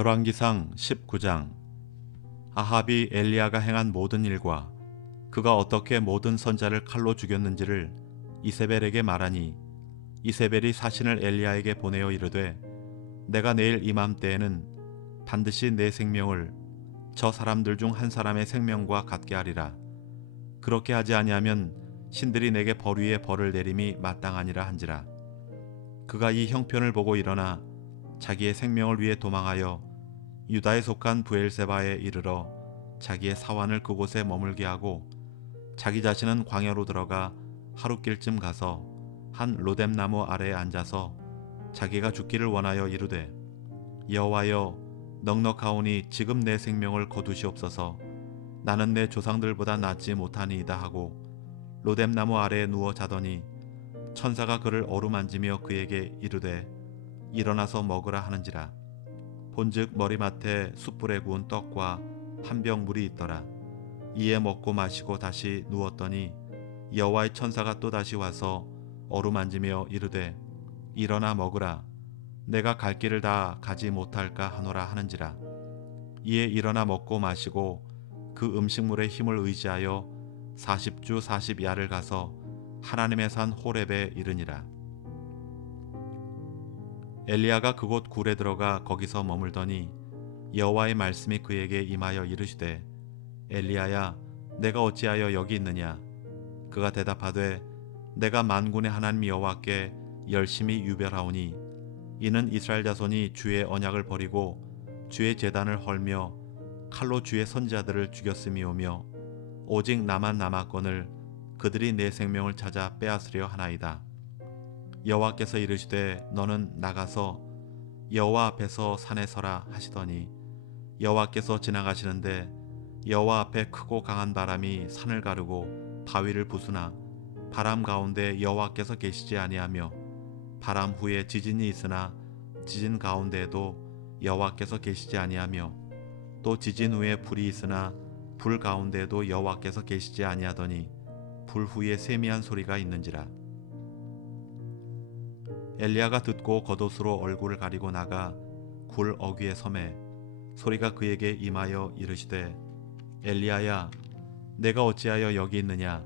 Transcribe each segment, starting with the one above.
열왕기상 19장. 아합이 엘리야가 행한 모든 일과 그가 어떻게 모든 선자를 칼로 죽였는지를 이세벨에게 말하니, 이세벨이 사신을 엘리야에게 보내어 이르되, 내가 내일 이맘때에는 반드시 내 생명을 저 사람들 중 한 사람의 생명과 같게 하리라. 그렇게 하지 아니하면 신들이 내게 벌 위에 벌을 내림이 마땅하니라 한지라. 그가 이 형편을 보고 일어나 자기의 생명을 위해 도망하여 유다에 속한 브엘세바에 이르러 자기의 사환을 그곳에 머물게 하고, 자기 자신은 광야로 들어가 하룻길쯤 가서 한 로뎀나무 아래에 앉아서 자기가 죽기를 원하여 이르되, 여호와여, 넉넉하오니 지금 내 생명을 거두시옵소서. 나는 내 조상들보다 낫지 못하니이다 하고 로뎀나무 아래에 누워 자더니, 천사가 그를 어루만지며 그에게 이르되 일어나서 먹으라 하는지라. 본즉 머리맡에 숯불에 구운 떡과 한 병 물이 있더라. 이에 먹고 마시고 다시 누웠더니 여호와의 천사가 또 다시 와서 어루만지며 이르되 일어나 먹으라. 내가 갈 길을 다 가지 못할까 하노라 하는지라. 이에 일어나 먹고 마시고 그 음식물의 힘을 의지하여 40주 40야를 가서 하나님의 산 호렙에 이르니라. 엘리야가 그곳 굴에 들어가 거기서 머물더니 여호와의 말씀이 그에게 임하여 이르시되, 엘리야야, 내가 어찌하여 여기 있느냐? 그가 대답하되, 내가 만군의 하나님 여호와께 열심히 유별하오니 이는 이스라엘 자손이 주의 언약을 버리고 주의 제단을 헐며 칼로 주의 선지자들을 죽였음이오며, 오직 나만 남았거늘 그들이 내 생명을 찾아 빼앗으려 하나이다. 여호와께서 이르시되 너는 나가서 여호와 앞에서 산에 서라 하시더니, 여호와께서 지나가시는데 여호와 앞에 크고 강한 바람이 산을 가르고 바위를 부수나 바람 가운데 여호와께서 계시지 아니하며, 바람 후에 지진이 있으나 지진 가운데에도 여호와께서 계시지 아니하며, 또 지진 후에 불이 있으나 불 가운데에도 여호와께서 계시지 아니하더니 불 후에 세미한 소리가 있는지라. 엘리야가 듣고 겉옷으로 얼굴을 가리고 나가 굴 어귀에 섬에 소리가 그에게 임하여 이르시되, 엘리야야, 내가 어찌하여 여기 있느냐?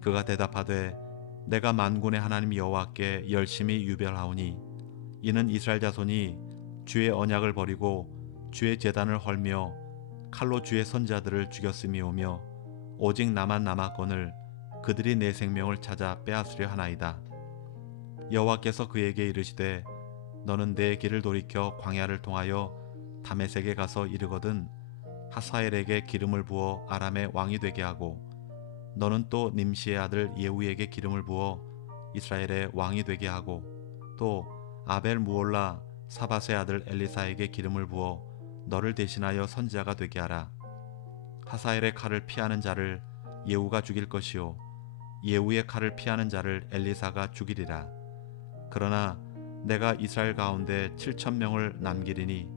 그가 대답하되, 내가 만군의 하나님 여호와께 열심히 유별하오니 이는 이스라엘 자손이 주의 언약을 버리고 주의 제단을 헐며 칼로 주의 선지자들을 죽였음이오며, 오직 나만 남았거늘 그들이 내 생명을 찾아 빼앗으려 하나이다. 여호와께서 그에게 이르시되, 너는 내 길을 돌이켜 광야를 통하여 다메섹에 가서 이르거든 하사엘에게 기름을 부어 아람의 왕이 되게 하고, 너는 또 님시의 아들 예후에게 기름을 부어 이스라엘의 왕이 되게 하고, 또 아벨 무올라 사밧의 아들 엘리사에게 기름을 부어 너를 대신하여 선지자가 되게 하라. 하사엘의 칼을 피하는 자를 예후가 죽일 것이요 예후의 칼을 피하는 자를 엘리사가 죽이리라. 그러나 내가 이스라엘 가운데 7,000명을 남기리니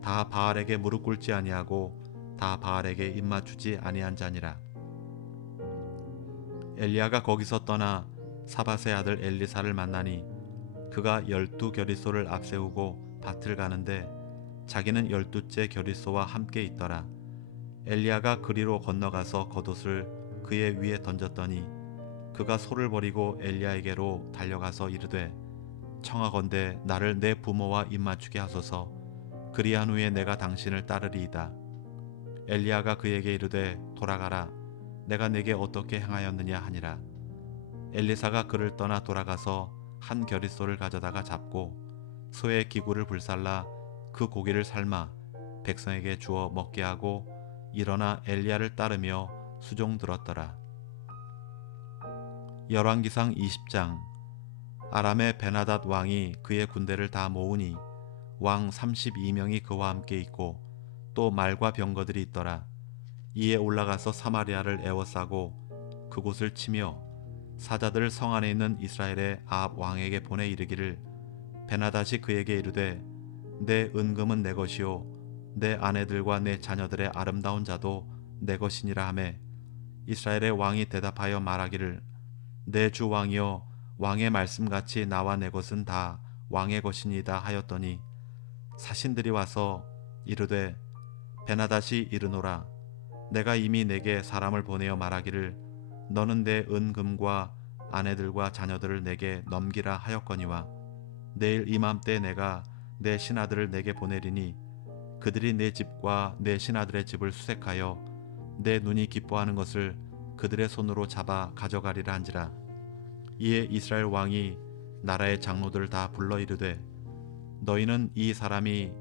다 바알에게 무릎 꿇지 아니하고 다 바알에게 입맞추지 아니한 자니라. 엘리야가 거기서 떠나 사밧의 아들 엘리사를 만나니, 그가 12겨리소를 앞세우고 밭을 가는데 자기는 12째 겨리소와 함께 있더라. 엘리야가 그리로 건너가서 겉옷을 그의 위에 던졌더니 그가 소를 버리고 엘리야에게로 달려가서 이르되, 청하건대 나를 내 부모와 입맞추게 하소서. 그리한 후에 내가 당신을 따르리이다. 엘리야가 그에게 이르되, 돌아가라. 내가 내게 어떻게 행하였느냐 하니라. 엘리사가 그를 떠나 돌아가서 한 겨릿소를 가져다가 잡고 소의 기구를 불살라 그 고기를 삶아 백성에게 주어 먹게 하고 일어나 엘리야를 따르며 수종 들었더라. 열왕기상 20장. 아람의 베나닷 왕이 그의 군대를 다 모으니 왕 32명이 그와 함께 있고 또 말과 병거들이 있더라. 이에 올라가서 사마리아를 에워싸고 그곳을 치며 사자들을 성 안에 있는 이스라엘의 아합 왕에게 보내 이르기를, 베나닷이 그에게 이르되, 내 은금은 내 것이요 내 아내들과 내 자녀들의 아름다운 자도 내 것이니라 하매, 이스라엘의 왕이 대답하여 말하기를, 내 주 왕이여, 왕의 말씀같이 나와 내 것은 다 왕의 것이니이다 하였더니, 사신들이 와서 이르되 베나닷이 이르노라. 내가 이미 내게 사람을 보내어 말하기를 너는 내 은금과 아내들과 자녀들을 내게 넘기라 하였거니와 내일 이맘때 내가 내 신하들을 내게 보내리니 그들이 내 집과 내 신하들의 집을 수색하여 내 눈이 기뻐하는 것을 그들의 손으로 잡아 가져가리라 한지라. 이에 이스라엘 왕이 나라의 장로들을 다 불러 이르되 너희는 이 사람이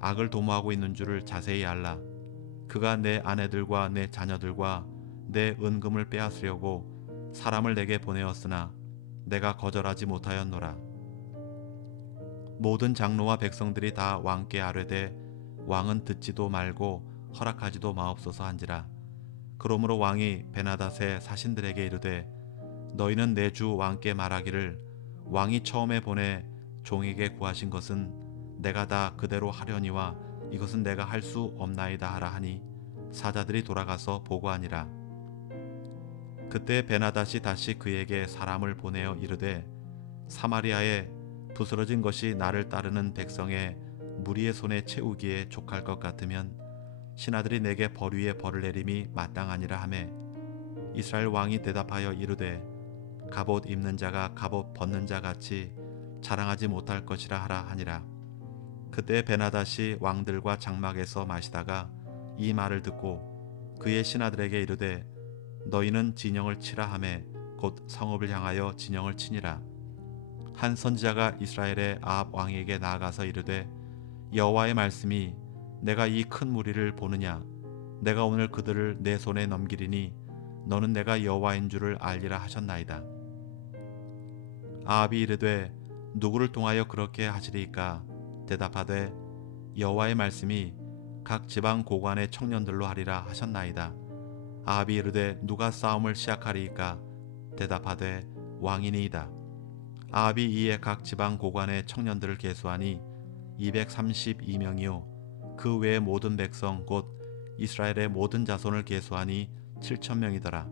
악을 도모하고 있는 줄을 자세히 알라. 그가 내 아내들과 내 자녀들과 내 은금을 빼앗으려고 사람을 내게 보내었으나 내가 거절하지 못하였노라. 모든 장로와 백성들이 다 왕께 아뢰되 왕은 듣지도 말고 허락하지도 마옵소서 한지라. 그러므로 왕이 베나닷의 사신들에게 이르되 너희는 내 주 왕께 말하기를 왕이 처음에 보내 종에게 구하신 것은 내가 다 그대로 하려니와 이것은 내가 할 수 없나이다 하라 하니 사자들이 돌아가서 보고하니라. 그때 베나닷이 다시 그에게 사람을 보내어 이르되 사마리아에 부스러진 것이 나를 따르는 백성의 무리의 손에 채우기에 족할 것 같으면 신하들이 내게 벌 위에 벌을 내림이 마땅하니라 하매 이스라엘 왕이 대답하여 이르되 갑옷 입는 자가 갑옷 벗는 자 같이 자랑하지 못할 것이라 하라 하니라. 그때 베나닷이 왕들과 장막에서 마시다가 이 말을 듣고 그의 신하들에게 이르되 너희는 진영을 치라 하매 곧 성읍을 향하여 진영을 치니라. 한 선지자가 이스라엘의 아합 왕에게 나아가서 이르되 여호와의 말씀이 내가 이 큰 무리를 보느냐 내가 오늘 그들을 내 손에 넘기리니 너는 내가 여호와인 줄을 알리라 하셨나이다. 아합이 이르되 누구를 통하여 그렇게 하시리이까? 대답하되 여호와의 말씀이 각 지방 고관의 청년들로 하리라 하셨나이다. 아합이 이르되 누가 싸움을 시작하리이까? 대답하되 왕이니이다. 아합이 이에 각 지방 고관의 청년들을 계수하니 232명이요 그 외의 모든 백성 곧 이스라엘의 모든 자손을 계수하니 7,000명이더라.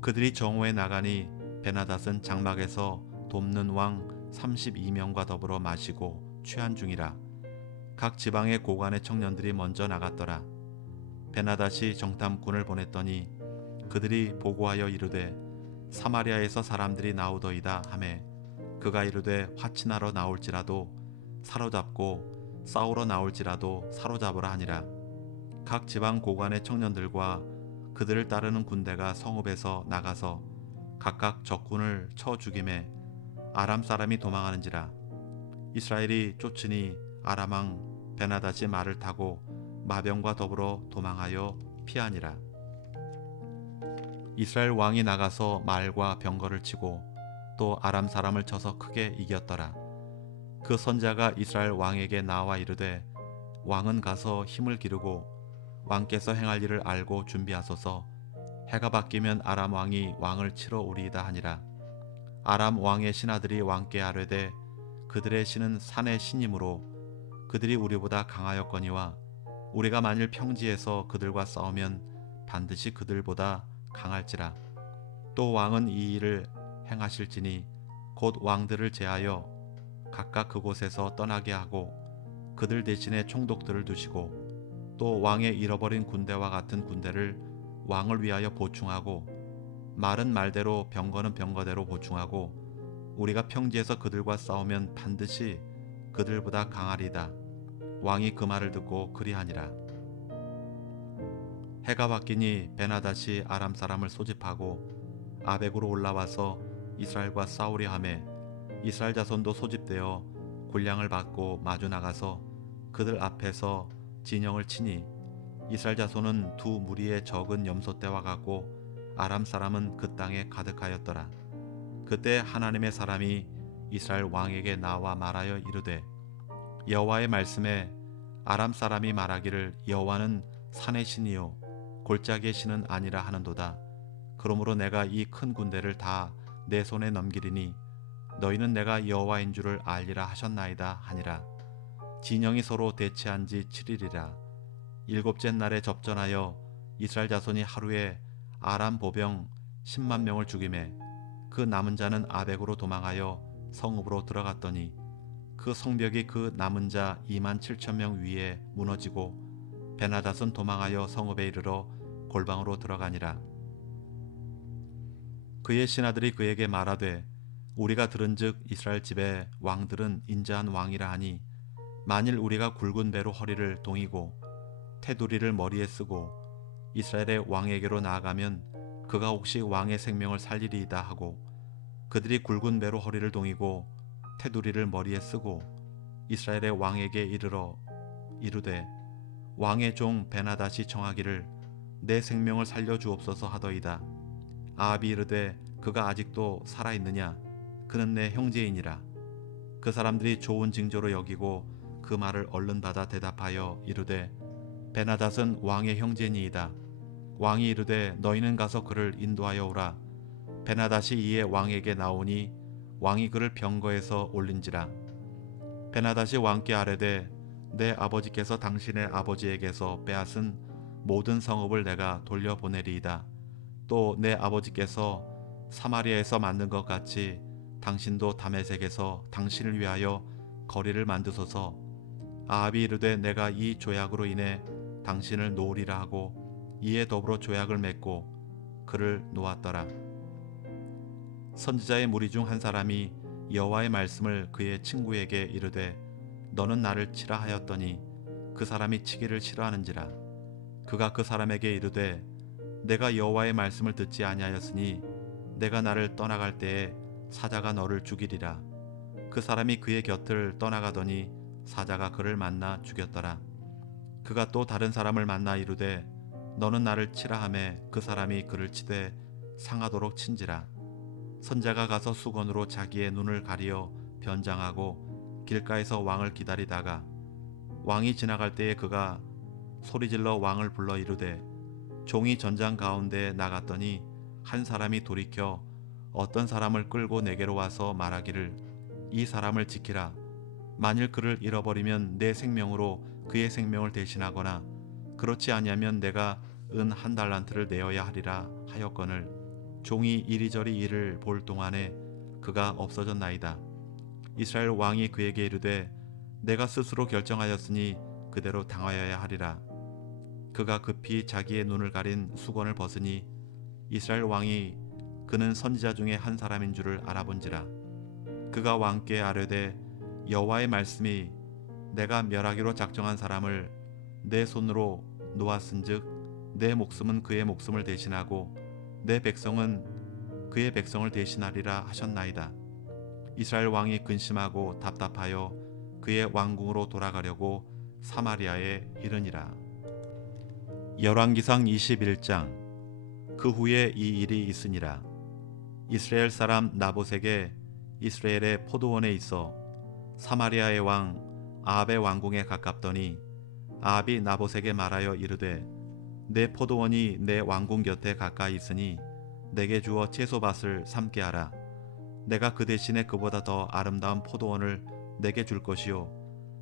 그들이 정오에 나가니 베나닷은 장막에서 돕는 왕 32명과 더불어 마시고 취한 중이라. 각 지방의 고관의 청년들이 먼저 나갔더라. 베나닷이 정탐꾼을 보냈더니 그들이 보고하여 이르되 사마리아에서 사람들이 나오더이다 하매 그가 이르되 화친하러 나올지라도 사로잡고 싸우러 나올지라도 사로잡으라 하니라. 각 지방 고관의 청년들과 그들을 따르는 군대가 성읍에서 나가서 각각 적군을 쳐 죽임에 아람 사람이 도망하는지라. 이스라엘이 쫓으니 아람 왕 베나닷이 말을 타고 마병과 더불어 도망하여 피하니라. 이스라엘 왕이 나가서 말과 병거를 치고 또 아람 사람을 쳐서 크게 이겼더라. 그 선자가 이스라엘 왕에게 나와 이르되 왕은 가서 힘을 기르고 왕께서 행할 일을 알고 준비하소서. 해가 바뀌면 아람 왕이 왕을 치러 오리이다 하니라. 아람 왕의 신하들이 왕께 아뢰되 그들의 신은 산의 신이므로 그들이 우리보다 강하였거니와 우리가 만일 평지에서 그들과 싸우면 반드시 그들보다 강할지라. 또 왕은 이 일을 행하실지니 곧 왕들을 제하여 각각 그곳에서 떠나게 하고 그들 대신에 총독들을 두시고 또 왕의 잃어버린 군대와 같은 군대를 왕을 위하여 보충하고 말은 말대로 병거는 병거대로 보충하고 우리가 평지에서 그들과 싸우면 반드시 그들보다 강하리다. 왕이 그 말을 듣고 그리하니라. 해가 바뀌니 베나닷이 아람 사람을 소집하고 아벡으로 올라와서 이스라엘과 싸우려 하매 이스라엘 자손도 소집되어 군량을 받고 마주 나가서 그들 앞에서 진영을 치니 이스라엘 자손은 두 무리의 적은 염소떼와 같고 아람 사람은 그 땅에 가득하였더라. 그때 하나님의 사람이 이스라엘 왕에게 나와 말하여 이르되 여호와의 말씀에 아람 사람이 말하기를 여호와는 산의 신이요 골짜기의 신은 아니라 하는도다. 그러므로 내가 이 큰 군대를 다 내 손에 넘기리니 너희는 내가 여호와인 줄을 알리라 하셨나이다 하니라. 진영이 서로 대치한 지 7일이라. 일곱째 날에 접전하여 이스라엘 자손이 하루에 아람 보병 10만 명을 죽이매 그 남은 자는 아벡으로 도망하여 성읍으로 들어갔더니 그 그 성벽이 그 남은 자 2만 7천 명 위에 무너지고 베나닷은 도망하여 성읍에 이르러 골방으로 들어가니라. 그의 신하들이 그에게 말하되 우리가 들은즉 이스라엘 집의 왕들은 인자한 왕이라 하니 만일 우리가 굵은 배로 허리를 동이고 테두리를 머리에 쓰고 이스라엘의 왕에게로 나아가면 그가 혹시 왕의 생명을 살리리이다 하고 그들이 굵은 배로 허리를 동이고 테두리를 머리에 쓰고 이스라엘의 왕에게 이르러 이르되 왕의 종 베나닷이 청하기를 내 생명을 살려주옵소서 하더이다. 아합이 이르되 그가 아직도 살아있느냐? 그는 내 형제이니라. 그 사람들이 좋은 징조로 여기고 그 말을 얼른 받아 대답하여 이르되 베나닷은 왕의 형제니이다. 왕이 이르되 너희는 가서 그를 인도하여 오라. 베나닷이 이에 왕에게 나오니 왕이 그를 병거에서 올린지라. 베나닷이 왕께 아뢰되 내 아버지께서 당신의 아버지에게서 빼앗은 모든 성읍을 내가 돌려보내리이다. 또 내 아버지께서 사마리아에서 만든 것 같이 당신도 다메섹에서 당신을 위하여 거리를 만드소서. 아합이 이르되 내가 이 조약으로 인해 당신을 놓으리라 하고 이에 더불어 조약을 맺고 그를 놓았더라. 선지자의 무리 중 한 사람이 여호와의 말씀을 그의 친구에게 이르되 너는 나를 치라 하였더니 그 사람이 치기를 싫어하는지라. 그가 그 사람에게 이르되 내가 여호와의 말씀을 듣지 아니하였으니 내가 나를 떠나갈 때에 사자가 너를 죽이리라. 그 사람이 그의 곁을 떠나가더니 사자가 그를 만나 죽였더라. 그가 또 다른 사람을 만나 이르되 너는 나를 치라 하매 그 사람이 그를 치되 상하도록 친지라. 선자가 가서 수건으로 자기의 눈을 가리어 변장하고 길가에서 왕을 기다리다가 왕이 지나갈 때에 그가 소리질러 왕을 불러 이르되 종이 전장 가운데 나갔더니 한 사람이 돌이켜 어떤 사람을 끌고 내게로 와서 말하기를 이 사람을 지키라. 만일 그를 잃어버리면 내 생명으로 그의 생명을 대신하거나 그렇지 아니하면 내가 은 1달란트를 내어야 하리라 하였거늘 종이 이리저리 이를 볼 동안에 그가 없어졌나이다. 이스라엘 왕이 그에게 이르되 내가 스스로 결정하였으니 그대로 당하여야 하리라. 그가 급히 자기의 눈을 가린 수건을 벗으니 이스라엘 왕이 그는 선지자 중에 한 사람인 줄을 알아본지라. 그가 왕께 아뢰되 여호와의 말씀이 내가 멸하기로 작정한 사람을 내 손으로 놓았은즉 내 목숨은 그의 목숨을 대신하고 내 백성은 그의 백성을 대신하리라 하셨나이다. 이스라엘 왕이 근심하고 답답하여 그의 왕궁으로 돌아가려고 사마리아에 이르니라. 열왕기상 21장. 그 후에 이 일이 있으니라. 이스라엘 사람 나봇에게 이스라엘의 포도원에 있어 사마리아의 왕 아합의 왕궁에 가깝더니 아합이 나봇에게 말하여 이르되 내 포도원이 내 왕궁 곁에 가까이 있으니 내게 주어 채소밭을 삼게 하라. 내가 그 대신에 그보다 더 아름다운 포도원을 내게 줄 것이요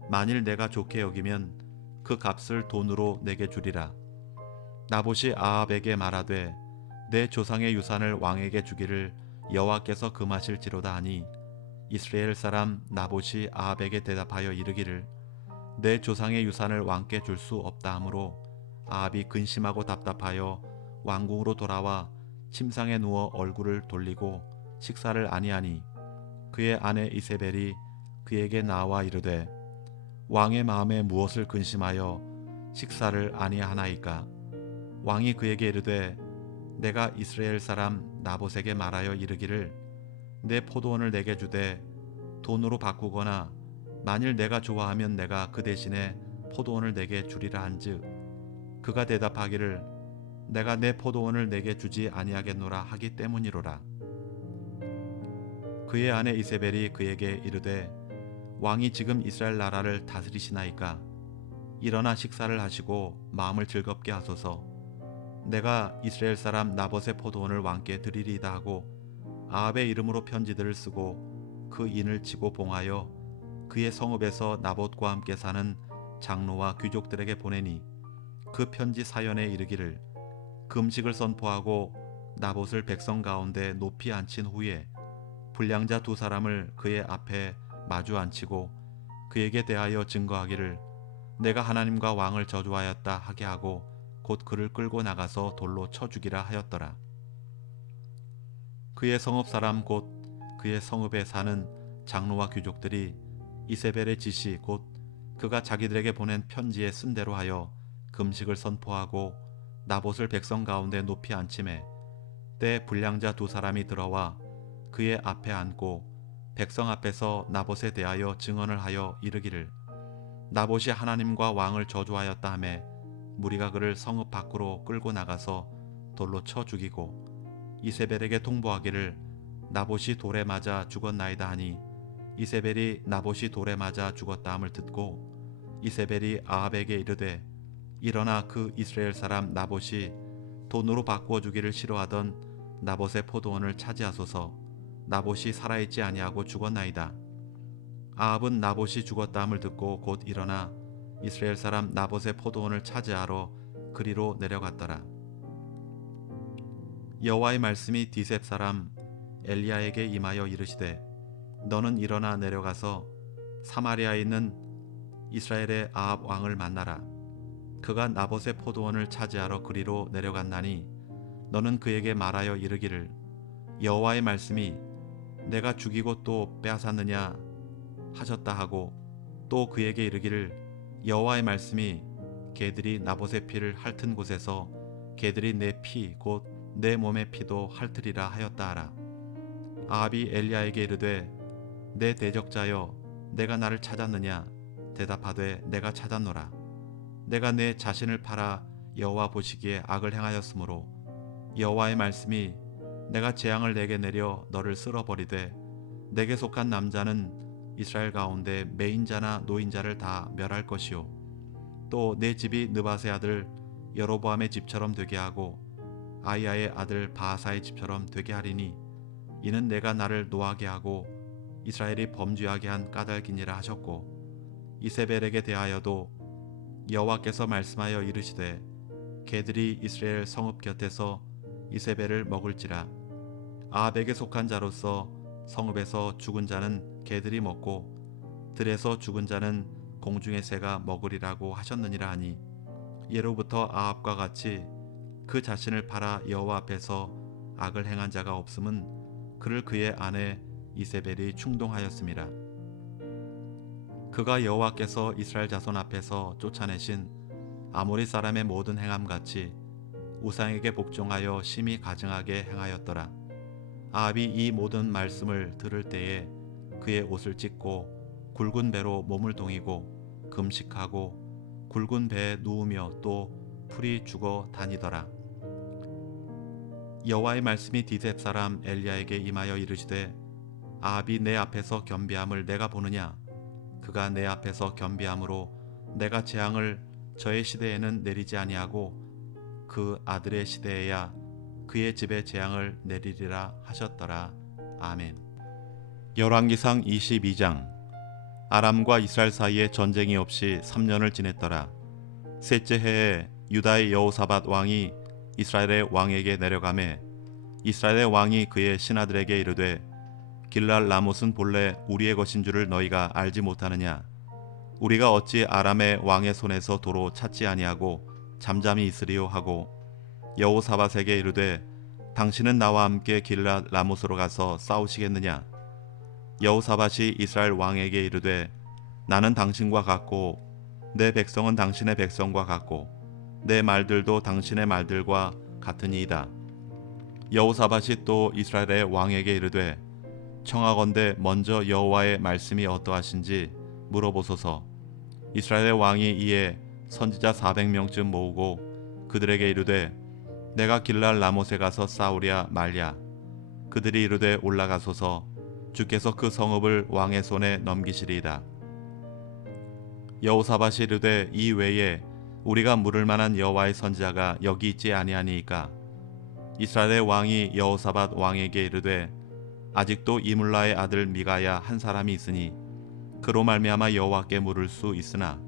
만일 내가 좋게 여기면 그 값을 돈으로 내게 주리라. 나봇이 아합에게 말하되 내 조상의 유산을 왕에게 주기를 여호와께서 금하실지로다 하니 이스라엘 사람 나봇이 아합에게 대답하여 이르기를 내 조상의 유산을 왕께 줄 수 없다 하므로 아합이 근심하고 답답하여 왕궁으로 돌아와 침상에 누워 얼굴을 돌리고 식사를 아니하니 그의 아내 이세벨이 그에게 나와 이르되 왕의 마음에 무엇을 근심하여 식사를 아니하나이까. 왕이 그에게 이르되 내가 이스라엘 사람 나봇에게 말하여 이르기를 내 포도원을 내게 주되 돈으로 바꾸거나 만일 내가 좋아하면 내가 그 대신에 포도원을 내게 주리라 한즉 그가 대답하기를 내가 내 포도원을 내게 주지 아니하겠노라 하기 때문이로라. 그의 아내 이세벨이 그에게 이르되 왕이 지금 이스라엘 나라를 다스리시나이까. 일어나 식사를 하시고 마음을 즐겁게 하소서. 내가 이스라엘 사람 나봇의 포도원을 왕께 드리리이다 하고 아합의 이름으로 편지들을 쓰고 그 인을 치고 봉하여 그의 성읍에서 나봇과 함께 사는 장로와 귀족들에게 보내니 그 편지 사연에 이르기를 금식을 선포하고 나봇을 백성 가운데 높이 앉힌 후에 불량자 2사람을 그의 앞에 마주 앉히고 그에게 대하여 증거하기를 내가 하나님과 왕을 저주하였다 하게 하고 곧 그를 끌고 나가서 돌로 쳐 죽이라 하였더라. 그의 성읍 사람 곧 그의 성읍에 사는 장로와 귀족들이 이세벨의 지시 곧 그가 자기들에게 보낸 편지에 쓴 대로 하여 금식을 선포하고 나봇을 백성 가운데 높이 앉히매 때 불량자 두 사람이 들어와 그의 앞에 앉고 백성 앞에서 나봇에 대하여 증언을 하여 이르기를 나봇이 하나님과 왕을 저주하였다 하매 무리가 그를 성읍 밖으로 끌고 나가서 돌로 쳐 죽이고 이세벨에게 통보하기를 나봇이 돌에 맞아 죽었나이다 하니 이세벨이 나봇이 돌에 맞아 죽었다 함을 듣고 이세벨이 아합에게 이르되 일어나 그 이스라엘 사람 나봇이 돈으로 바꾸어 주기를 싫어하던 나봇의 포도원을 차지하소서. 나봇이 살아있지 아니하고 죽었나이다. 아합은 나봇이 죽었다 함을 듣고 곧 일어나 이스라엘 사람 나봇의 포도원을 차지하러 그리로 내려갔더라. 여호와의 말씀이 디셉 사람 엘리야에게 임하여 이르시되 너는 일어나 내려가서 사마리아에 있는 이스라엘의 아합 왕을 만나라. 그가 나봇의 포도원을 차지하러 그리로 내려갔나니 너는 그에게 말하여 이르기를 여호와의 말씀이 내가 죽이고 또 빼앗았느냐 하셨다 하고 또 그에게 이르기를 여호와의 말씀이 개들이 나봇의 피를 핥은 곳에서 개들이 내 피 곧 내 몸의 피도 핥으리라 하였다 하라. 아합이 엘리야에게 이르되 내 대적자여 내가 나를 찾았느냐 대답하되 내가 찾았노라. 내가 내 자신을 팔아 여호와 보시기에 악을 행하였으므로 여호와의 말씀이 내가 재앙을 내게 내려 너를 쓸어버리되 내게 속한 남자는 이스라엘 가운데 매인자나 노인자를 다 멸할 것이요 또 내 집이 느밧의 아들 여로보암의 집처럼 되게 하고 아이야의 아들 바하사의 집처럼 되게 하리니 이는 내가 나를 노하게 하고 이스라엘이 범죄하게 한 까닭이니라 하셨고 이세벨에게 대하여도 여호와께서 말씀하여 이르시되 개들이 이스라엘 성읍 곁에서 이세벨을 먹을지라. 아합에게 속한 자로서 성읍에서 죽은 자는 개들이 먹고 들에서 죽은 자는 공중의 새가 먹으리라고 하셨느니라 하니 예로부터 아합과 같이 그 자신을 팔아 여호와 앞에서 악을 행한 자가 없음은 그를 그의 아내 이세벨이 충동하였음이라. 그가 여호와께서 이스라엘 자손 앞에서 쫓아내신 아모리 사람의 모든 행함같이 우상에게 복종하여 심히 가증하게 행하였더라. 아합이 이 모든 말씀을 들을 때에 그의 옷을 찢고 굵은 배로 몸을 동이고 금식하고 굵은 배에 누우며 또 풀이 죽어 다니더라. 여호와의 말씀이 디셉 사람 엘리야에게 임하여 이르시되 아합이 내 앞에서 겸비함을 내가 보느냐. 그가 내 앞에서 겸비함으로 내가 재앙을 저의 시대에는 내리지 아니하고 그 아들의 시대에야 그의 집에 재앙을 내리리라 하셨더라. 아멘. 열왕기상 22장. 아람과 이스라엘 사이에 전쟁이 없이 3년을 지냈더라. 셋째 해에 유다의 여호사밧 왕이 이스라엘의 왕에게 내려가매 이스라엘의 왕이 그의 신하들에게 이르되 길랄 라못은 본래 우리의 것인 줄을 너희가 알지 못하느냐. 우리가 어찌 아람의 왕의 손에서 도로 찾지 아니하고 잠잠히 있으리요 하고 여호사밧에게 이르되 당신은 나와 함께 길랄 라못으로 가서 싸우시겠느냐. 여호사밧이 이스라엘 왕에게 이르되 나는 당신과 같고 내 백성은 당신의 백성과 같고 내 말들도 당신의 말들과 같으니이다. 여호사밧이 또 이스라엘의 왕에게 이르되 청하건대 먼저 여호와의 말씀이 어떠하신지 물어보소서. 이스라엘의 왕이 이에 선지자 400명쯤 모으고 그들에게 이르되 내가 길랄 라못에 가서 싸우랴 말랴. 그들이 이르되 올라가소서. 주께서 그 성읍을 왕의 손에 넘기시리이다. 여호사밧이 이르되 이 외에 우리가 물을 만한 여호와의 선지자가 여기 있지 아니하니이까. 이스라엘의 왕이 여호사밧 왕에게 이르되 아직도 이물라의 아들 미가야 한 사람이 있으니 그로 말미암아 여호와께 물을 수 있으나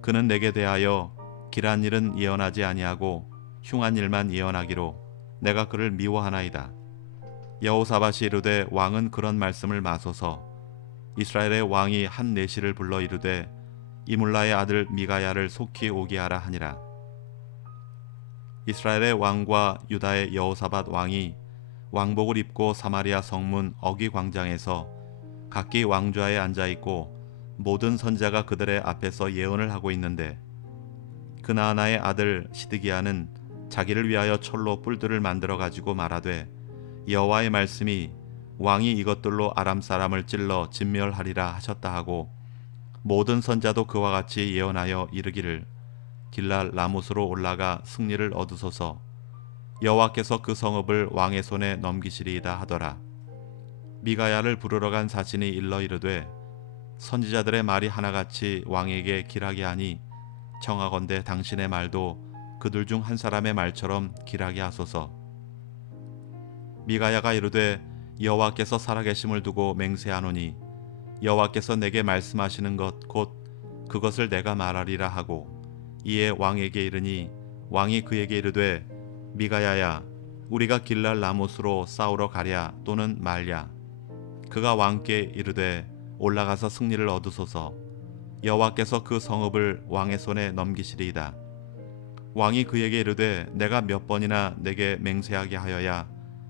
그는 내게 대하여 길한 일은 예언하지 아니하고 흉한 일만 예언하기로 내가 그를 미워하나이다. 여호사밧이 이르되 왕은 그런 말씀을 마소서. 이스라엘의 왕이 한 내시를 불러 이르되 이물라의 아들 미가야를 속히 오게 하라 하니라. 이스라엘의 왕과 유다의 여호사밧 왕이 왕복을 입고 사마리아 성문 어기 광장에서 각기 왕좌에 앉아 있고 모든 선자가 그들의 앞에서 예언을 하고 있는데 그나아나의 아들 시드기야는 자기를 위하여 철로 뿔들을 만들어 가지고 말하되 여호와의 말씀이 왕이 이것들로 아람 사람을 찔러 진멸하리라 하셨다 하고 모든 선자도 그와 같이 예언하여 이르기를 길랄 라못으로 올라가 승리를 얻으소서 여호와께서 그 성읍을 왕의 손에 넘기시리이다 하더라. 미가야를 부르러 간 사신이 일러 이르되 선지자들의 말이 하나같이 왕에게 길하게 하니 청하건대 당신의 말도 그들 중 한 사람의 말처럼 길하게 하소서. 미가야가 이르되 여호와께서 살아계심을 두고 맹세하노니 여호와께서 내게 말씀하시는 것 곧 그것을 내가 말하리라 하고 이에 왕에게 이르니 왕이 그에게 이르되 미가야야 우리가 길랄 라못으로 싸우러 가랴 또는 말랴. 그가 왕께 이르되 올라가서 승리를 얻으소서 여호와께서 그 성읍을 왕의 손에 넘기시리이다. 왕이 그에게 이르되 내가 몇 번이나 내게 맹세하게 하여야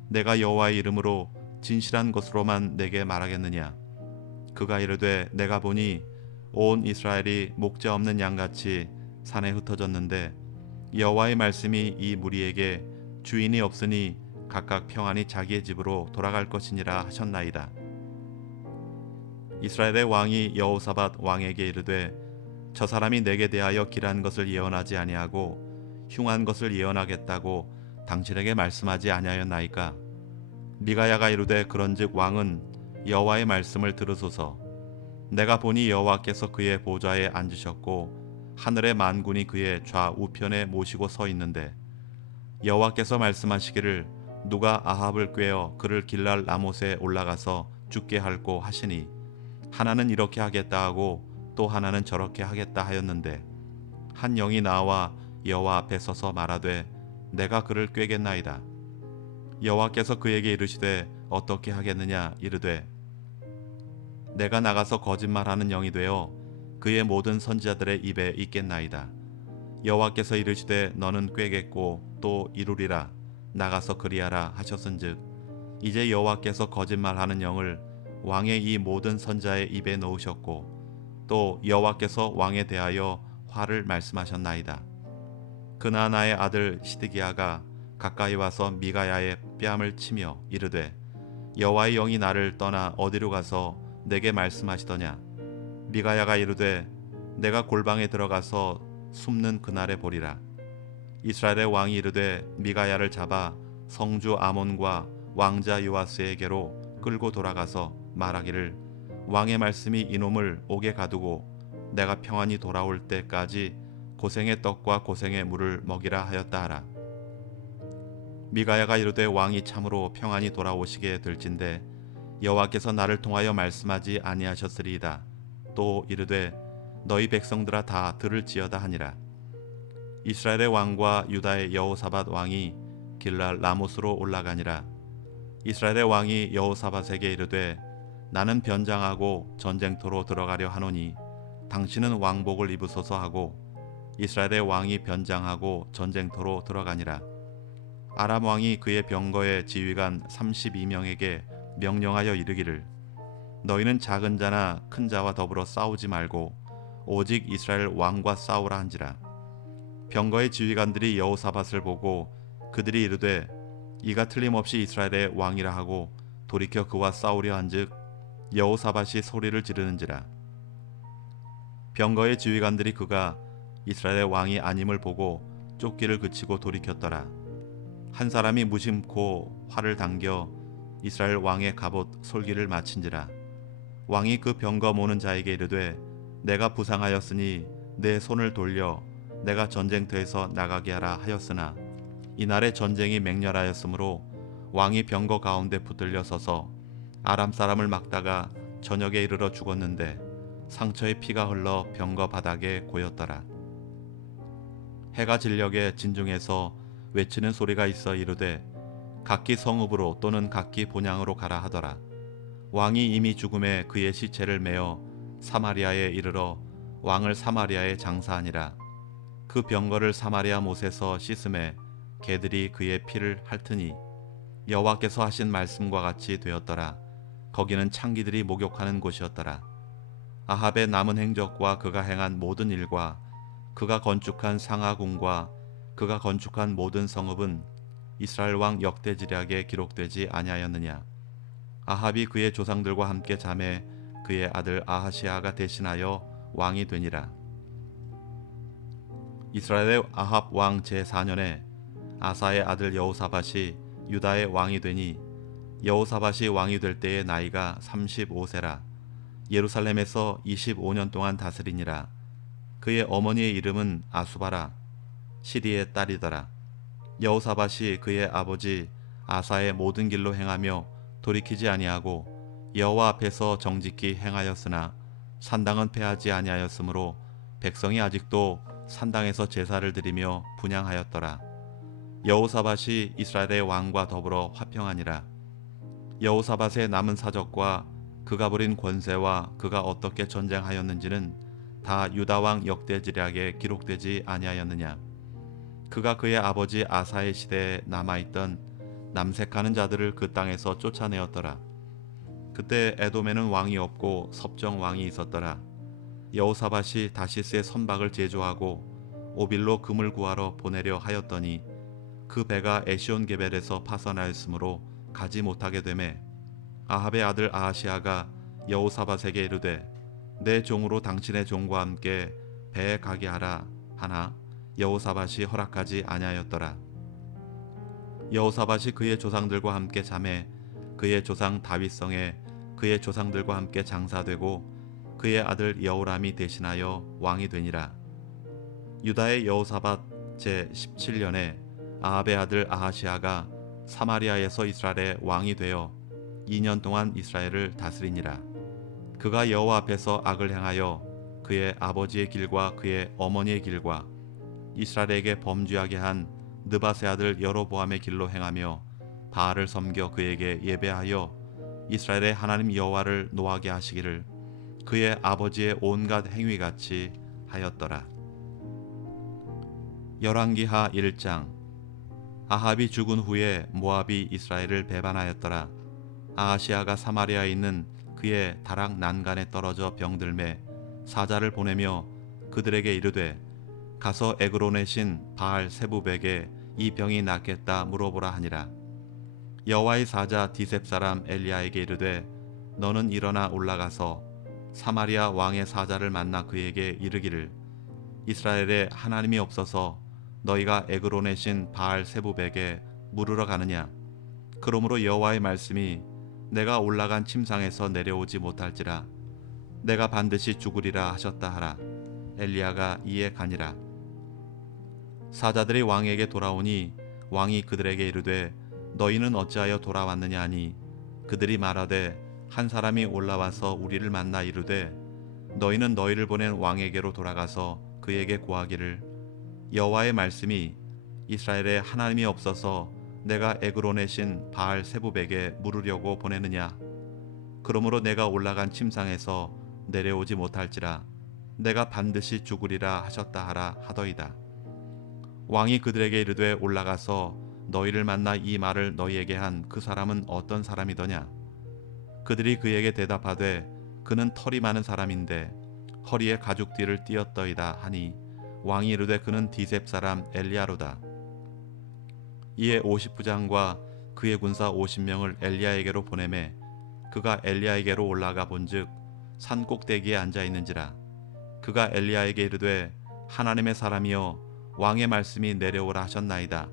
내가 여호와의 이름으로 진실한 것으로만 내게 말하겠느냐. 그가 이르되 내가 보니 온 이스라엘이 목자 없는 양같이 산에 흩어졌는데 여호와의 말씀이 이 무리에게 주인이 없으니 각각 평안히 자기의 집으로 돌아갈 것이니라 하셨나이다. 이스라엘의 왕이 여호사밧 왕에게 이르되 저 사람이 내게 대하여 길한 것을 예언하지 아니하고 흉한 것을 예언하겠다고 당신에게 말씀하지 아니하였나이까. 미가야가 이르되 그런즉 왕은 여호와의 말씀을 들으소서. 내가 보니 여호와께서 그의 보좌에 앉으셨고 하늘의 만군이 그의 좌우편에 모시고 서 있는데 여호와께서 말씀하시기를 누가 아합을 꾀어 그를 길랄 라못에 올라가서 죽게 할꼬 하시니 하나는 이렇게 하겠다 하고 또 하나는 저렇게 하겠다 하였는데 한 영이 나와 여호와 앞에 서서 말하되 내가 그를 꾀겠나이다. 여호와께서 그에게 이르시되 어떻게 하겠느냐 이르되 내가 나가서 거짓말하는 영이 되어 그의 모든 선지자들의 입에 있겠나이다. 여호와께서 이르시되 너는 꾀겠고 또 이루리라 나가서 그리하라 하셨은즉 이제 여호와께서 거짓말하는 영을 왕의 이 모든 선자의 입에 넣으셨고 또 여호와께서 왕에 대하여 화를 말씀하셨나이다. 그나아나의 아들 시드기야가 가까이 와서 미가야의 뺨을 치며 이르되 여호와의 영이 나를 떠나 어디로 가서 내게 말씀하시더냐. 미가야가 이르되 내가 골방에 들어가서 숨는 그날에 보리라. 이스라엘의 왕이 이르되 미가야를 잡아 성주 아몬과 왕자 요아스에게로 끌고 돌아가서 말하기를 왕의 말씀이 이놈을 옥에 가두고 내가 평안히 돌아올 때까지 고생의 떡과 고생의 물을 먹이라 하였다 하라. 미가야가 이르되 왕이 참으로 평안히 돌아오시게 될진대 여호와께서 나를 통하여 말씀하지 아니하셨으리이다. 또 이르되 너희 백성들아 다 들을지어다 하니라. 이스라엘의 왕과 유다의 여호사밧 왕이 길랄 라못으로 올라가니라. 이스라엘의 왕이 여호사밧에게 이르되 나는 변장하고 전쟁터로 들어가려 하노니 당신은 왕복을 입으소서 하고 이스라엘의 왕이 변장하고 전쟁터로 들어가니라. 아람 왕이 그의 병거의 지휘관 32명에게 명령하여 이르기를 너희는 작은 자나 큰 자와 더불어 싸우지 말고 오직 이스라엘 왕과 싸우라 한지라. 병거의 지휘관들이 여호사밧을 보고 그들이 이르되 이가 틀림없이 이스라엘의 왕이라 하고 돌이켜 그와 싸우려 한즉 여호사밧이 소리를 지르는지라. 병거의 지휘관들이 그가 이스라엘의 왕이 아님을 보고 쫓기를 그치고 돌이켰더라. 한 사람이 무심코 활을 당겨 이스라엘 왕의 갑옷 솔기를 마친지라. 왕이 그 병거 모는 자에게 이르되 내가 부상하였으니 내 손을 돌려 내가 전쟁터에서 나가게 하라 하였으나 이날에 전쟁이 맹렬하였으므로 왕이 병거 가운데 붙들려 서서 아람 사람을 막다가 저녁에 이르러 죽었는데 상처에 피가 흘러 병거 바닥에 고였더라. 해가 진녘에 진중에서 외치는 소리가 있어 이르되 각기 성읍으로 또는 각기 본향으로 가라 하더라. 왕이 이미 죽음에 그의 시체를 메어 사마리아에 이르러 왕을 사마리아에 장사하니라. 그 병거를 사마리아 못에서 씻음에 개들이 그의 피를 핥으니 여호와께서 하신 말씀과 같이 되었더라. 거기는 창기들이 목욕하는 곳이었더라. 아합의 남은 행적과 그가 행한 모든 일과 그가 건축한 상하궁과 그가 건축한 모든 성읍은 이스라엘 왕 역대지략에 기록되지 아니하였느냐. 아합이 그의 조상들과 함께 잠에 그의 아들 아하시아가 대신하여 왕이 되니라. 이스라엘의 아합 왕 제4년에 아사의 아들 여호사밧이 유다의 왕이 되니 여호사밧이 왕이 될 때의 나이가 35세라. 예루살렘에서 25년 동안 다스리니라. 그의 어머니의 이름은 아수바라 시리의 딸이더라. 여호사밧이 그의 아버지 아사의 모든 길로 행하며 돌이키지 아니하고 여호와 앞에서 정직히 행하였으나 산당은 패하지 아니하였으므로 백성이 아직도 산당에서 제사를 드리며 분향하였더라. 여호사밧이 이스라엘의 왕과 더불어 화평하니라. 여호사밧의 남은 사적과 그가 부린 권세와 그가 어떻게 전쟁하였는지는 다 유다 왕 역대지략에 기록되지 아니하였느냐. 그가 그의 아버지 아사의 시대에 남아있던 남색하는 자들을 그 땅에서 쫓아내었더라. 그때 에돔에는 왕이 없고 섭정 왕이 있었더라. 여호사밧이 다시스의 선박을 제조하고 오빌로 금을 구하러 보내려 하였더니 그 배가 에시온게벨에서 파선하였으므로 가지 못하게 되매 아합의 아들 아하시아가 여호사밧에게 이르되 내 종으로 당신의 종과 함께 배에 가게 하라 하나 여호사밧이 허락하지 아니하였더라. 여호사밧이 그의 조상들과 함께 잠에 그의 조상 다윗성에 그의 조상들과 함께 장사되고 그의 아들 여호람이 대신하여 왕이 되니라. 유다의 여호사밧 제17년에 아합의 아들 아하시아가 사마리아에서 이스라엘의 왕이 되어 2년 동안 이스라엘을 다스리니라. 그가 여호와 앞에서 악을 행하여 그의 아버지의 길과 그의 어머니의 길과 이스라엘에게 범죄하게 한 느밧의 아들 여로보암의 길로 행하며 바알을 섬겨 그에게 예배하여 이스라엘의 하나님 여호와를 노하게 하시기를 그의 아버지의 온갖 행위같이 하였더라. 열왕기하 1장. 아합이 죽은 후에 모압이 이스라엘을 배반하였더라. 아하시아가 사마리아에 있는 그의 다락 난간에 떨어져 병들매 사자를 보내며 그들에게 이르되 가서 에그론의 신 바알 세부백에 이 병이 낫겠다 물어보라 하니라. 여호와의 사자 디셉 사람 엘리야에게 이르되 너는 일어나 올라가서 사마리아 왕의 사자를 만나 그에게 이르기를 이스라엘에 하나님이 없어서 너희가 에그론의 신 바알 세부백에 물으러 가느냐. 그러므로 여호와의 말씀이 내가 올라간 침상에서 내려오지 못할지라 내가 반드시 죽으리라 하셨다 하라. 엘리야가 이에 가니라. 사자들이 왕에게 돌아오니 왕이 그들에게 이르되 너희는 어찌하여 돌아왔느냐 하니 그들이 말하되 한 사람이 올라와서 우리를 만나 이르되 너희는 너희를 보낸 왕에게로 돌아가서 그에게 고하기를 여호와의 말씀이 이스라엘에 하나님이 없어서 내가 에그론의 신 바알 세부백에 물으려고 보내느냐. 그러므로 내가 올라간 침상에서 내려오지 못할지라 내가 반드시 죽으리라 하셨다 하라 하더이다. 왕이 그들에게 이르되 올라가서 너희를 만나 이 말을 너희에게 한 그 사람은 어떤 사람이더냐. 그들이 그에게 대답하되 그는 털이 많은 사람인데 허리에 가죽띠를 띠었더이다 하니 왕이 이르되 그는 디셉 사람 엘리야로다. 이에 50부장과 그의 군사 50명을 엘리야에게로 보내매 그가 엘리야에게로 올라가 본즉 산 꼭대기에 앉아 있는지라. 그가 엘리야에게 이르되 하나님의 사람이여 왕의 말씀이 내려오라 하셨나이다.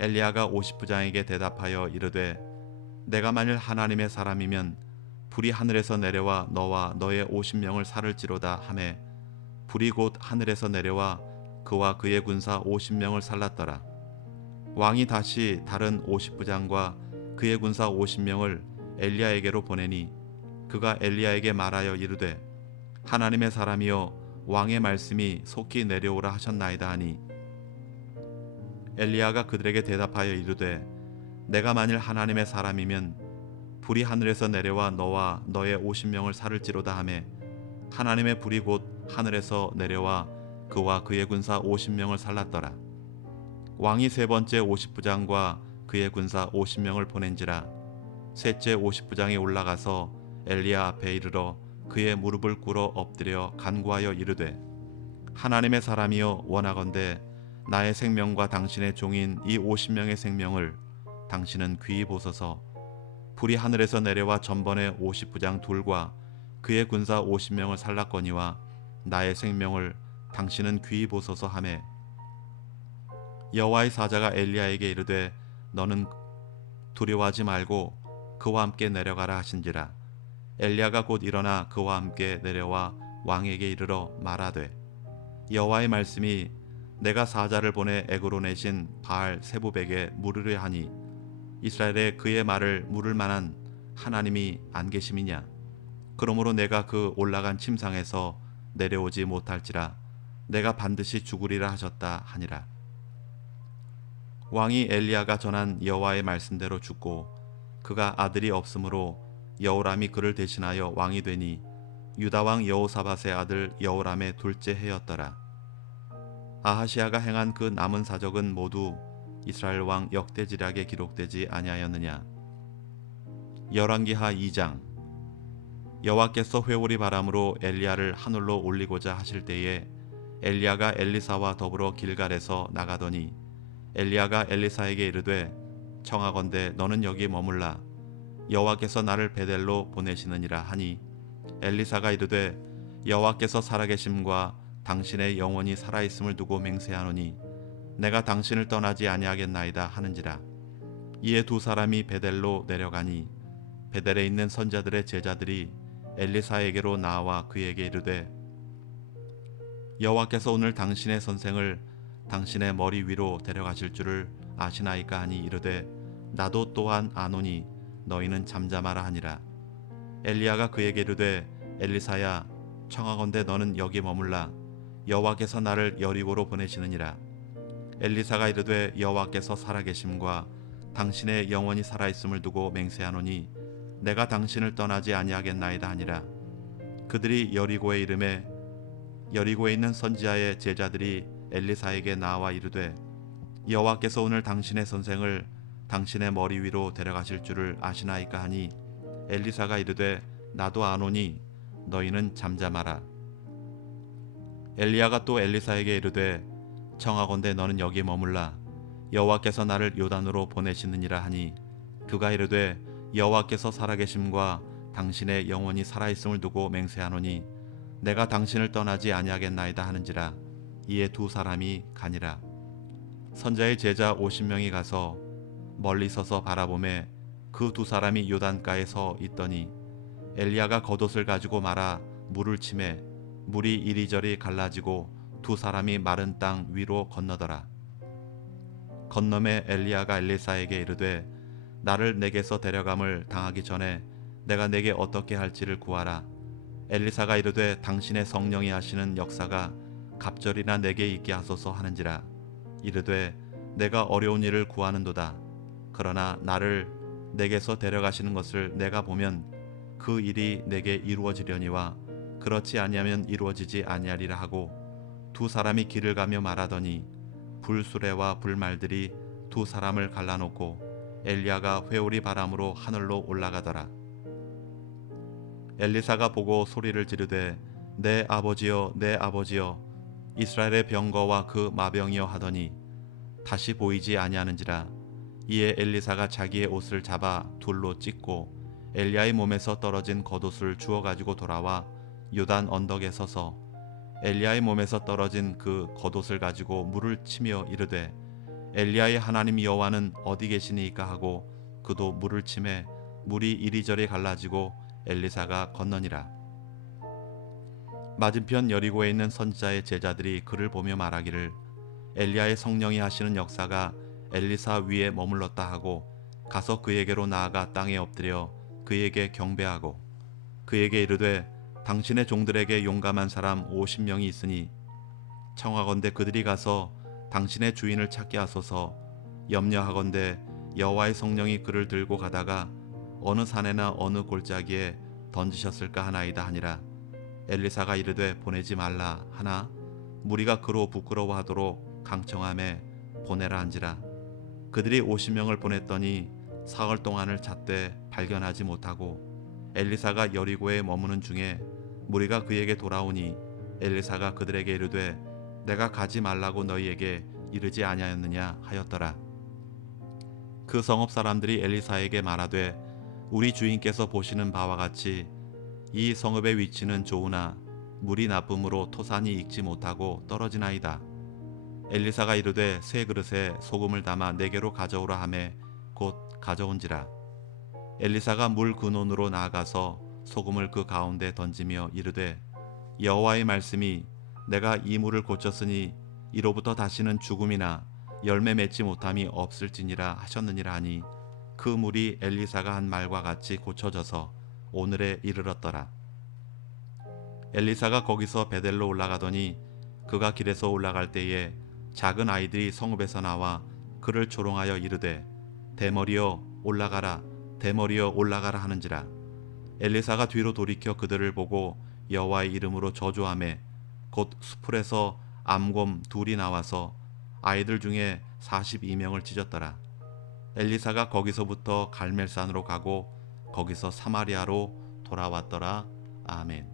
엘리야가 50부장에게 대답하여 이르되 내가 만일 하나님의 사람이면 불이 하늘에서 내려와 너와 너의 50명을 살을지로다 하매 불이 곧 하늘에서 내려와 그와 그의 군사 50명을 살랐더라. 왕이 다시 다른 50부장과 그의 군사 50명을 엘리야에게로 보내니 그가 엘리야에게 말하여 이르되 하나님의 사람이여 왕의 말씀이 속히 내려오라 하셨나이다 하니 엘리야가 그들에게 대답하여 이르되 내가 만일 하나님의 사람이면 불이 하늘에서 내려와 너와 너의 50명을 살을지로다 하매 하나님의 불이 곧 하늘에서 내려와 그와 그의 군사 50명을 살랐더라. 왕이 세 번째 50부장과 그의 군사 50명을 보낸지라. 셋째 50부장이 올라가서 엘리야 앞에 이르러 그의 무릎을 꿇어 엎드려 간구하여 이르되 하나님의 사람이여 원하건대 나의 생명과 당신의 종인 이 50명의 생명을 당신은 귀히 보소서. 불이 하늘에서 내려와 전번에 50부장 둘과 그의 군사 50명을 살랐거니와 나의 생명을 당신은 귀히 보소서 하매 여호와의 사자가 엘리야에게 이르되 너는 두려워하지 말고 그와 함께 내려가라 하신지라. 엘리야가 곧 일어나 그와 함께 내려와 왕에게 이르러 말하되 여호와의 말씀이 내가 사자를 보내 액으로 내신 바알 세부백에 물으려 하니 이스라엘에 그의 말을 물을 만한 하나님이 안 계심이냐. 그러므로 내가 그 올라간 침상에서 내려오지 못할지라 내가 반드시 죽으리라 하셨다 하니라. 왕이 엘리야가 전한 여호와의 말씀대로 죽고 그가 아들이 없으므로 여호람이 그를 대신하여 왕이 되니 유다 왕 여호사밧의 아들 여호람의 둘째 해였더라. 아하시아가 행한 그 남은 사적은 모두 이스라엘 왕 역대지략에 기록되지 아니하였느냐. 열왕기하 2장. 여호와께서 회오리 바람으로 엘리야를 하늘로 올리고자 하실 때에 엘리야가 엘리사와 더불어 길갈에서 나가더니 엘리야가 엘리사에게 이르되 청하건대 너는 여기 머물라. 여호와께서 나를 베델로 보내시느니라 하니 엘리사가 이르되 여호와께서 살아계심과 당신의 영원히 살아있음을 두고 맹세하노니 내가 당신을 떠나지 아니하겠나이다 하는지라. 이에 두 사람이 베델로 내려가니 베델에 있는 선자들의 제자들이 엘리사에게로 나와 그에게 이르되 여호와께서 오늘 당신의 선생을 당신의 머리 위로 데려가실 줄을 아시나이까 하니 이르되 나도 또한 아노니 너희는 잠잠하라 하니라. 엘리야가 그에게 이르되 엘리사야 청하건대 너는 여기 머물라. 여호와께서 나를 여리고로 보내시느니라. 엘리사가 이르되 여호와께서 살아계심과 당신의 영원히 살아있음을 두고 맹세하노니 내가 당신을 떠나지 아니하겠나이다 하니라. 그들이 여리고에 이르매 여리고에 있는 선지자의 제자들이 엘리사에게 나와 이르되 여호와께서 오늘 당신의 선생을 당신의 머리 위로 데려가실 줄을 아시나이까 하니 엘리사가 이르되 나도 아노니 너희는 잠잠하라. 엘리야가 또 엘리사에게 이르되 청하건대 너는 여기 머물라. 여호와께서 나를 요단으로 보내시느니라 하니 그가 이르되 여호와께서 살아계심과 당신의 영원히 살아있음을 두고 맹세하노니 내가 당신을 떠나지 아니하겠나이다 하는지라. 이에 두 사람이 가니라. 선자의 제자 50명이 가서 멀리 서서 바라보매 그 두 사람이 요단가에 서 있더니 엘리야가 겉옷을 가지고 말아 물을 치매 물이 이리저리 갈라지고 두 사람이 마른 땅 위로 건너더라. 건너매 엘리야가 엘리사에게 이르되 나를 내게서 데려감을 당하기 전에 내가 내게 어떻게 할지를 구하라. 엘리사가 이르되 당신의 성령이 하시는 역사가 갑절이나 내게 있게 하소서 하는지라. 이르되 내가 어려운 일을 구하는도다. 그러나 나를 내게서 데려가시는 것을 내가 보면 그 일이 내게 이루어지려니와 그렇지 아니하면 이루어지지 아니하리라 하고 두 사람이 길을 가며 말하더니 불수레와 불말들이 두 사람을 갈라놓고 엘리야가 회오리 바람으로 하늘로 올라가더라. 엘리사가 보고 소리를 지르되 내 아버지여 내 아버지여 이스라엘의 병거와 그 마병이여 하더니 다시 보이지 아니하는지라. 이에 엘리사가 자기의 옷을 잡아 둘로 찢고 엘리야의 몸에서 떨어진 겉옷을 주워 가지고 돌아와 요단 언덕에 서서 엘리야의 몸에서 떨어진 그 겉옷을 가지고 물을 치며 이르되 엘리야의 하나님 여호와는 어디 계시니이까 하고 그도 물을 치매 물이 이리저리 갈라지고 엘리사가 건너니라. 맞은편 여리고에 있는 선지자의 제자들이 그를 보며 말하기를 엘리야의 성령이 하시는 역사가 엘리사 위에 머물렀다 하고 가서 그에게로 나아가 땅에 엎드려 그에게 경배하고 그에게 이르되 당신의 종들에게 용감한 사람 50명이 있으니 청하건대 그들이 가서 당신의 주인을 찾게 하소서. 염려하건대 여호와의 성령이 그를 들고 가다가 어느 산에나 어느 골짜기에 던지셨을까 하나이다 하니라. 엘리사가 이르되 보내지 말라 하나 무리가 그로 부끄러워하도록 강청함에 보내라 한지라. 그들이 50명을 보냈더니 사흘 동안을 찾되 발견하지 못하고 엘리사가 여리고에 머무는 중에 무리가 그에게 돌아오니 엘리사가 그들에게 이르되 내가 가지 말라고 너희에게 이르지 아니하였느냐 하였더라. 그 성읍 사람들이 엘리사에게 말하되 우리 주인께서 보시는 바와 같이 이 성읍의 위치는 좋으나 물이 나쁨으로 토산이 익지 못하고 떨어지나이다. 엘리사가 이르되 세 그릇에 소금을 담아 내게로 가져오라 하매 곧 가져온지라. 엘리사가 물 근원으로 나아가서 소금을 그 가운데 던지며 이르되 여호와의 말씀이 내가 이 물을 고쳤으니 이로부터 다시는 죽음이나 열매 맺지 못함이 없을지니라 하셨느니라 하니 그 물이 엘리사가 한 말과 같이 고쳐져서 오늘에 이르렀더라. 엘리사가 거기서 베델로 올라가더니 그가 길에서 올라갈 때에 작은 아이들이 성읍에서 나와 그를 조롱하여 이르되 대머리여 올라가라 대머리여 올라가라 하는지라. 엘리사가 뒤로 돌이켜 그들을 보고 여호와의 이름으로 저주하매 곧 수풀에서 암곰 둘이 나와서 아이들 중에 42명을 찢었더라. 엘리사가 거기서부터 갈멜산으로 가고 거기서 사마리아로 돌아왔더라. 아멘.